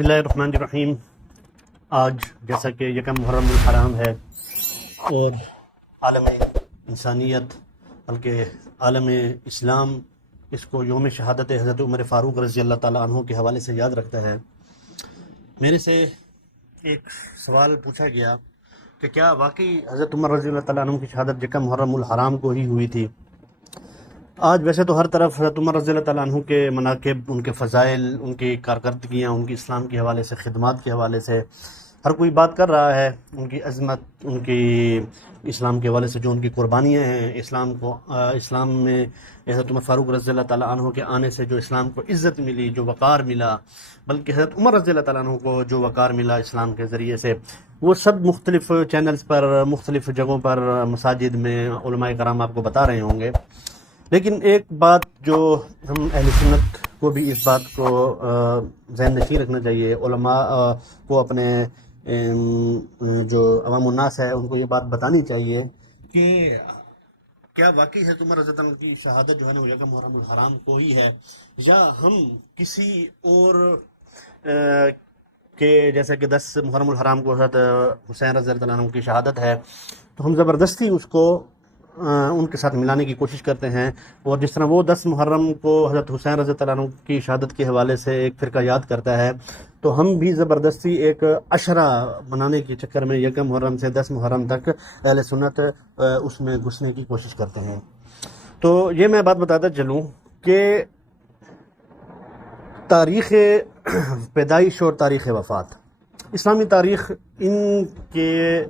بسم اللہ الرحمن الرحیم۔ آج جیسا کہ یکم محرم الحرام ہے اور عالم انسانیت بلکہ عالم اسلام اس کو یوم شہادت حضرت عمر فاروق رضی اللہ تعالیٰ عنہ کے حوالے سے یاد رکھتا ہے، میرے سے ایک سوال پوچھا گیا کہ کیا واقعی حضرت عمر رضی اللہ تعالیٰ عنہ کی شہادت یکم محرم الحرام کو ہی ہوئی تھی؟ آج ویسے تو ہر طرف حضرت عمر رضی اللہ تعالیٰ عنہ کے مناقب، ان کے فضائل، ان کی کارکردگیاں، ان کی اسلام کے حوالے سے، خدمات کے حوالے سے ہر کوئی بات کر رہا ہے، ان کی عظمت، ان کی اسلام کے حوالے سے جو ان کی قربانیاں ہیں، اسلام میں حضرت عمر فاروق رضی اللہ تعالیٰ عنہ کے آنے سے جو اسلام کو عزت ملی، جو وقار ملا، بلکہ حضرت عمر رضی اللہ تعالیٰ عنہ کو جو وقار ملا اسلام کے ذریعے سے، وہ سب مختلف چینلز پر، مختلف جگہوں پر، مساجد میں علماء کرام آپ کو بتا رہے ہوں گے۔ لیکن ایک بات جو ہم اہل سنت کو بھی اس بات کو ذہن نشین رکھنا چاہیے، علماء کو اپنے جو عوام الناس ہے ان کو یہ بات بتانی چاہیے کہ کیا واقعی ہے عمر رضی اللہ عنہ کی شہادت جو ہے نا وہ یکم محرم الحرام کو ہی ہے، یا ہم کسی اور کہ جیسا کہ 10 محرم الحرام کو حضرت حسین رضی اللہ عنہ کی شہادت ہے تو ہم زبردستی اس کو ان کے ساتھ ملانے کی کوشش کرتے ہیں، اور جس طرح وہ 10 محرم کو حضرت حسین رضی اللہ عنہ کی شہادت کے حوالے سے ایک فرقہ یاد کرتا ہے، تو ہم بھی زبردستی ایک عشرہ بنانے کے چکر میں یکم محرم سے 10 محرم تک اہل سنت اس میں گھسنے کی کوشش کرتے ہیں۔ تو یہ میں بات بتاتا چلوں کہ تاریخ پیدائش اور تاریخ وفات، اسلامی تاریخ ان کے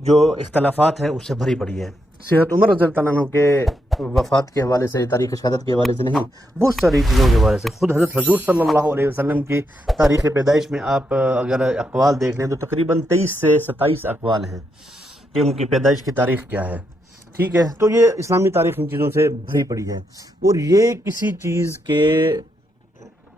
جو اختلافات ہیں اس سے بھری پڑی ہے۔ صرف عمر رضی اللہ عنہ کے وفات کے حوالے سے، تاریخ شہادت کے حوالے سے نہیں، بہت ساری چیزوں کے حوالے سے، خود حضرت حضور صلی اللہ علیہ وسلم کی تاریخ پیدائش میں آپ اگر اقوال دیکھ لیں تو تقریباً 23 سے 27 اقوال ہیں کہ ان کی پیدائش کی تاریخ کیا ہے، ٹھیک ہے؟ تو یہ اسلامی تاریخ ان چیزوں سے بھری پڑی ہے، اور یہ کسی چیز کے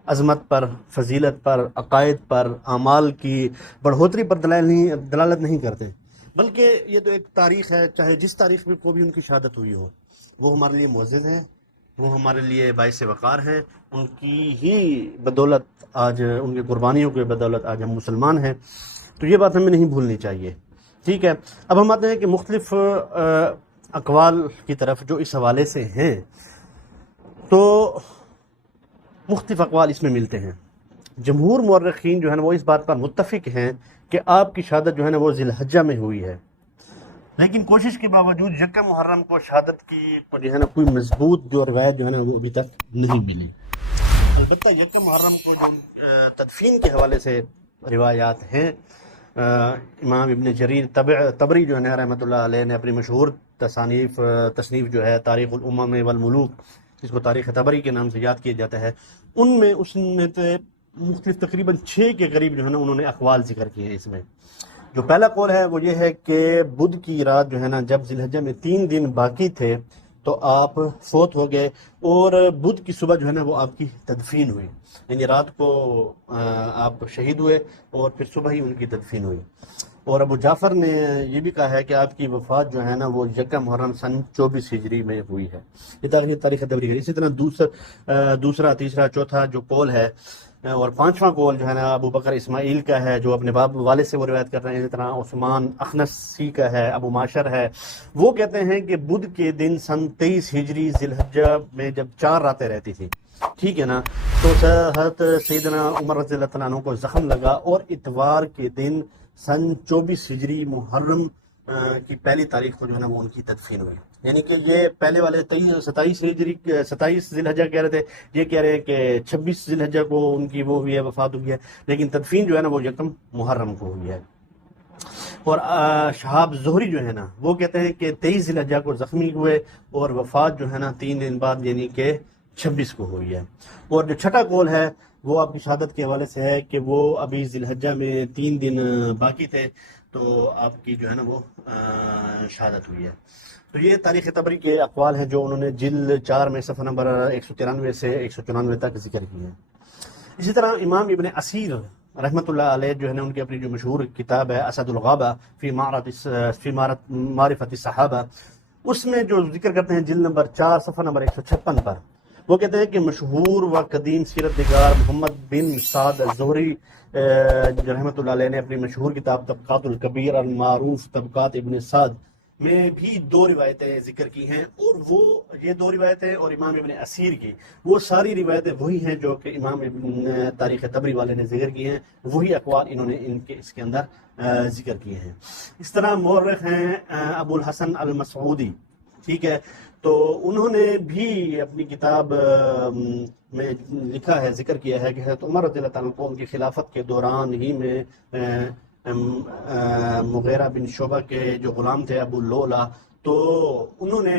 عظمت پر، فضیلت پر، عقائد پر، اعمال کی بڑھوتری پر دلالت نہیں کرتے، بلکہ یہ تو ایک تاریخ ہے، چاہے جس تاریخ میں کو بھی ان کی شہادت ہوئی ہو، وہ ہمارے لیے معزز ہیں، وہ ہمارے لیے باعث وقار ہیں، ان کی ہی بدولت آج، ان کی قربانیوں کی بدولت آج ہم مسلمان ہیں، تو یہ بات ہمیں نہیں بھولنی چاہیے، ٹھیک ہے؟ اب ہم آتے ہیں کہ مختلف اقوال کی طرف جو اس حوالے سے ہیں، تو مختلف اقوال اس میں ملتے ہیں۔ جمہور مورخین جو ہے نا وہ اس بات پر متفق ہیں کہ آپ کی شہادت جو ہے نا وہ ذی الحجہ میں ہوئی ہے، لیکن کوشش کے باوجود یکم محرم کو شہادت کی جو ہے نا کوئی مضبوط جو روایت جو ہے نا وہ ابھی تک نہیں ملی۔ البتہ یکم محرم کو جو تدفین کے حوالے سے روایات ہیں، امام ابن جریر طبری جو ہے رحمۃ اللہ علیہ نے اپنی مشہور تصنیف جو ہے تاریخ الامم والملوک، جس کو تاریخ طبری کے نام سے یاد کیا جاتا ہے، ان میں اس نے مختلف تقریباً 6 کے قریب جو ہے نا انہوں نے اقوال ذکر کیے ہیں۔ اس میں جو پہلا قول ہے وہ یہ ہے کہ بدھ کی رات جو ہے نا جب ذی الحجہ میں 3 دن باقی تھے تو آپ فوت ہو گئے، اور بدھ کی صبح جو ہے نا وہ آپ کی تدفین ہوئی، یعنی رات کو آپ شہید ہوئے اور پھر صبح ہی ان کی تدفین ہوئی۔ اور ابو جعفر نے یہ بھی کہا ہے کہ آپ کی وفات جو ہے نا وہ یکم محرم سن 24 ہجری میں ہوئی ہے، یہ تاریخ طبری ہے۔ اسی طرح دوسرا، تیسرا، چوتھا جو قول ہے، اور 5واں قول جو ہے نا ابو بکر اسماعیل کا ہے، جو اپنے والد سے وہ روایت کر رہے ہیں۔ اسی طرح عثمان اخنسی کا ہے، ابو معاشر ہے، وہ کہتے ہیں کہ بدھ کے دن سن 23 ہجری ذی الحجہ میں جب 4 راتیں رہتی تھی، ٹھیک ہے نا، تو حضرت سیدنا عمر رضی اللہ عنہ کو زخم لگا، اور اتوار کے دن سن 24 ہجری محرم کی پہلی تاریخ کو جو ہے نا وہ ان کی تدفین ہوئی، یعنی کہ یہ پہلے والے 27 ذی الحجہ کہہ رہے تھے، یہ کہہ رہے ہیں کہ 26 ذی الحجہ کو ان کی وہ ہوئی ہے، وفات ہوئی ہے، لیکن تدفین جو ہے نا وہ یکم محرم کو ہوئی ہے۔ اور شہاب زہری جو ہے نا وہ کہتے ہیں کہ 23 ذی الحجہ کو زخمی ہوئے، اور وفات جو ہے نا 3 دن بعد یعنی کہ 26 کو ہوئی ہے۔ اور جو چھٹا قول ہے وہ آپ کی شہادت کے حوالے سے ہے کہ وہ ابھی ذی الحجہ میں 3 دن باقی تھے تو آپ کی جو ہے نا وہ شہادت ہوئی ہے۔ تو یہ تاریخ طبری کے اقوال ہیں جو انہوں نے جلد 4 میں صفحہ نمبر 193 سے 194 تک ذکر کی ہیں۔ اسی طرح امام ابن اسیر رحمۃ اللہ علیہ جو ہے نا ان کی اپنی جو مشہور کتاب ہے اسد الغابہ فی معرفت الصحابہ، اس میں جو ذکر کرتے ہیں جلد نمبر 4 صفحہ نمبر 156 پر، وہ کہتے ہیں کہ مشہور و قدیم سیرت نگار محمد بن سعد الزہری رحمۃ اللہ علیہ نے اپنی مشہور کتاب طبقات الکبیر المعروف طبقات ابن سعد میں بھی 2 روایتیں ذکر کی ہیں، اور وہ یہ 2 روایتیں اور امام ابن اسیر کی وہ ساری روایتیں وہی ہیں جو کہ امام ابن تاریخ طبری والے نے ذکر کی ہیں، وہی اقوال انہوں نے اس کے اندر ذکر کیے ہیں۔ اس طرح مورخ ہیں ابو الحسن المسعودی، ٹھیک ہے، تو انہوں نے بھی اپنی کتاب میں لکھا ہے، ذکر کیا ہے کہ حضرت عمر رضی اللہ تعالیٰ عنہ ان کی خلافت کے دوران ہی میں مغیرہ بن شعبہ کے جو غلام تھے ابو لولا، تو انہوں نے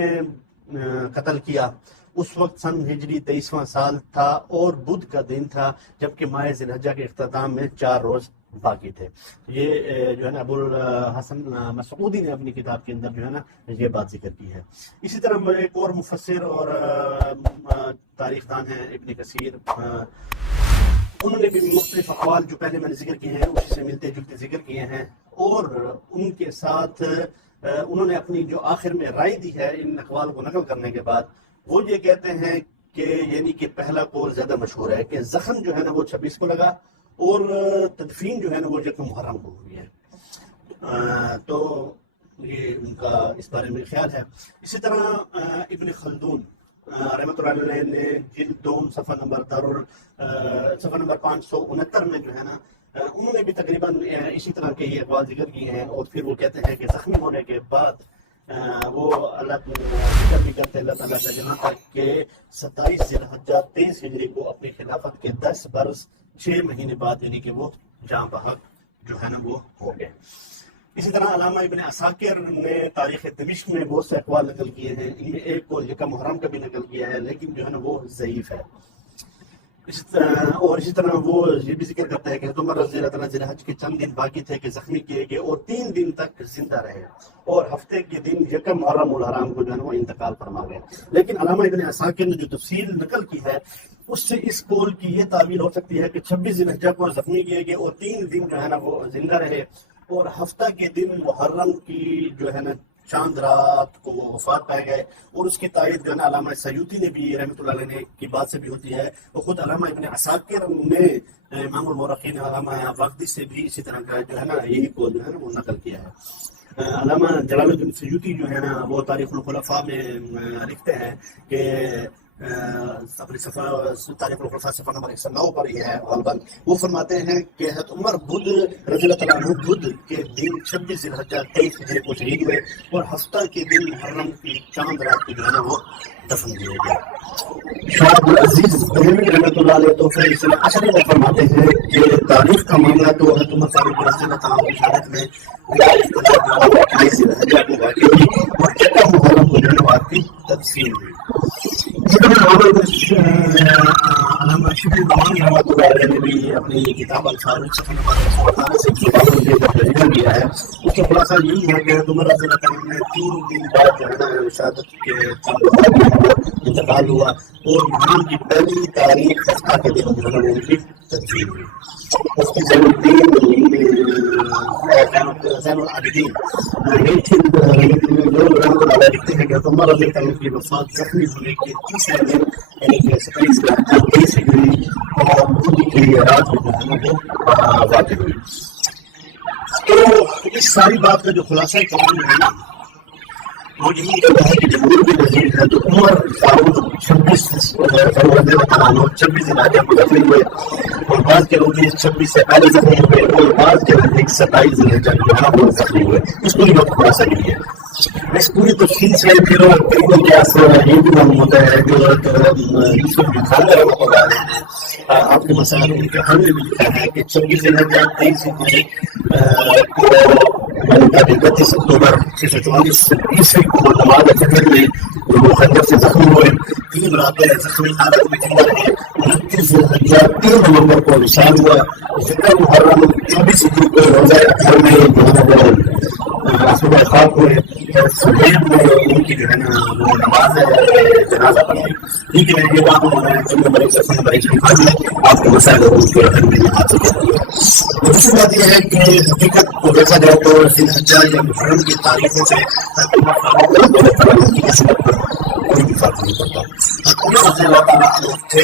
قتل کیا۔ اس وقت سن ہجری 23واں سال تھا اور بدھ کا دن تھا، جبکہ ماہ ذی الحجہ کے اختتام میں 4 روز باقی تھے۔ یہ جو ہے نا ابو الحسن مسعودی نے اپنی کتاب کے اندر جو ہے نا یہ بات ذکر کی ہے۔ اسی طرح ایک اور مفسر اور تاریخ دان ہیں ابن کثیر، انہوں نے بھی مختلف اقوال جو پہلے میں نے ذکر کیے ہیں اسی سے ملتے جلتے ذکر کیے ہیں، اور ان کے ساتھ انہوں نے اپنی جو آخر میں رائے دی ہے ان اقوال کو نقل کرنے کے بعد، وہ یہ کہتے ہیں کہ یعنی کہ پہلا قول زیادہ مشہور ہے کہ زخم جو ہے نا وہ 26 کو لگا اور تدفین جو ہے نا وہ یکم محرم کو ہوئی ہے۔ تو یہ ان کا اس بارے میں خیال ہے۔ اسی طرح ابن خلدون رحمۃ اللہ علیہ نے جلد 2 صفحہ نمبر 569 میں جو ہے نا انہوں نے بھی تقریباً اسی طرح کے یہ اقوال ذکر کیے ہیں، اور پھر وہ کہتے ہیں کہ زخمی ہونے کے بعد وہ اللہ ذکر بھی کرتے اللہ تعالیٰ کا جہاں تک کہ 27 ذی الحجہ 23 ہجری کو اپنی خلافت کے 10 برس 6 مہینے بعد یعنی کہ وہ جہاں بحق جو ہے نا وہ ہو گئے۔ اسی طرح علامہ ابن عساکر نے تاریخ دمشق میں بہت سے اقوال نقل کیے ہیں، ان میں ایک کو یکم محرم کا بھی نقل کیا ہے، لیکن جو ہے نا وہ ضعیف ہے۔ اسی طرح وہ یہ بھی ذکر کرتا ہے کہ عمر رضی اللہ تعالیٰ ذی الحج کے چند دن باقی تھے کہ زخمی کیے گئے اور 3 دن تک زندہ رہے، اور ہفتے کے دن یکم محرم الحرام کو جو ہے نا وہ انتقال فرما گئے۔ لیکن علامہ ابن عساکر نے جو تفصیل نقل کی ہے اس سے اس قول کی یہ تعبیر ہو سکتی ہے کہ 26 ذی الحجہ کو زخمی کیے گئے اور 3 دن جو ہے نا وہ زندہ رہے، اور ہفتہ کے دن محرم کی جو ہے نا چاند رات کو وہ وفات پائے گئے، اور اس کی تائید جو ہے نا علامہ سیوطی نے بھی رحمۃ اللہ علیہ کی بات سے بھی ہوتی ہے، وہ خود علامہ ابن عساکر نے امام المورخین علامہ واقدی سے بھی اسی طرح کا جو ہے نا یہی قول جو ہے نا وہ نقل کیا ہے۔ علامہ جلال الدین سیوطی جو ہے نا وہ تاریخ الخلفاء میں لکھتے ہیں کہ اپنی تاریخ الخلفاء صفحہ نمبر 109 پر ہی ہے غالباً، وہ فرماتے ہیں کہ حضرت عمر بدھ رضی اللہ تعالیٰ عنہ بدھ کے دن 26 ذی الحجہ 23 ہجری کو شہید ہوئے، اور ہفتہ کے دن محرم کی چاند رات کو جو ہے نا وہ دفن کیے گئے۔ شاہ عبدالعزیز دہلوی رحمۃ اللہ علیہ تو پھر اس عشرے میں فرماتے ہیں کہ تاریخ کا معاملہ تو حضرت عمر فاروق رضی اللہ تعالیٰ کی شہادت میں 28 ذی الحجہ کو واقع ہوئی، اور یکم محرم کو جو ہے نا آپ کی تدفین ہوئی۔ علامہ شبلی الرحمن رحمۃ اللہ علیہ نے بھی اپنی کتاب الفاروق صفحہ نمبر 118 سے ترجمہ کیا ہے، اس کا خلاصہ یہی ہے کہ عمر رضی اللہ تعالیٰ نے 3 دن بعد جو ہے نا شہادت کے انتقال ہوا، اور محرم کی پہلی تاریخ ہفتہ کے دن جو ہے نا ان کی تدفین ہوئی۔ مفتی زین الدین زین العابدین لکھتے ہیں کہ عمر رضی اللہ عنہ کی وفات زخمی ہونے کے 30 دن یعنی کہ 27 ہجری اور بدھ کی رات میں جو ہے وہ واقع ہوئی۔ تو اس ساری بات کا جو خلاصہ کلام ہے نا وہ یہی کہتا ہے کہ جمہور کی نظیر ہے تو عمر فاروق 26 ذی الحجہ کو زخمی ہوئے، اور بعض کے لوگ 26 سے پہلے زخمی ہوئے، اور بعض کے لوگ 27 ذی الحجہ جو ہے وہ زخمی ہوئے۔ اس پوری بات کا خلاصہ یہی ہے۔ اس پوری تفصیل سے پھر طریقوں کے اثر یہ بھی معلوم ہوتا ہے کہ یوسف بن خالد رحمۃ اللہ علیہ نے آپ کے مسائل ان کے حل میں بھی لکھا ہے کہ 26 ذی الحجہ 23 ہجری کو 31 اکتوبر 644 عیسوی کو نماز فجر میں وہ خنجر سے زخمی ہوئے، 3 راتیں زخمی حالت میں زندہ رہے، 29 ذی الحجہ 3 نومبر کو وصال ہوا، یکم محرم 24 ہجری کو روزہ اطہر میں جو ہے وہ صبح خواب ہوئے، صبح میں ان کی جو ہے نا وہ نماز جنازہ پڑھی۔ ٹھیک ہے، یہ بات نمبر 1 ہے آپ کے مسائل اور اس کے حل میں آ سکتے ہیں۔ دوسری بات یہ ہے کہ حقیقت کو دیکھا جائے تو ذی الحجہ یا محرم کی تاریخوں سے کوئی بھی فرق نہیں پڑتا۔ یہ رضی اللہ تعالیٰ عنہ تھے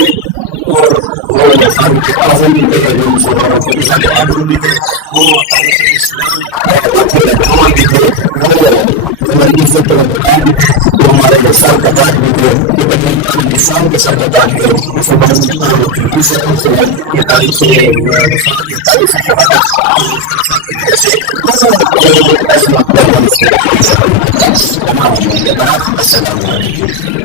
اور وہ انسان کے اعظم بھی تھے، جو مسلمانوں کے انسان کے اعظم بھی تھے، وہ تاریخ اسلام کے رہنما بھی تھے، وہ ہماری عزت و وقار بھی تھے، وہ ہمارے سر کا تاج بھی تھے، وہ تقریباً اسلام کے سر کا تاج تھے، مسلمان سے یہ تاریخ السلام علیکم.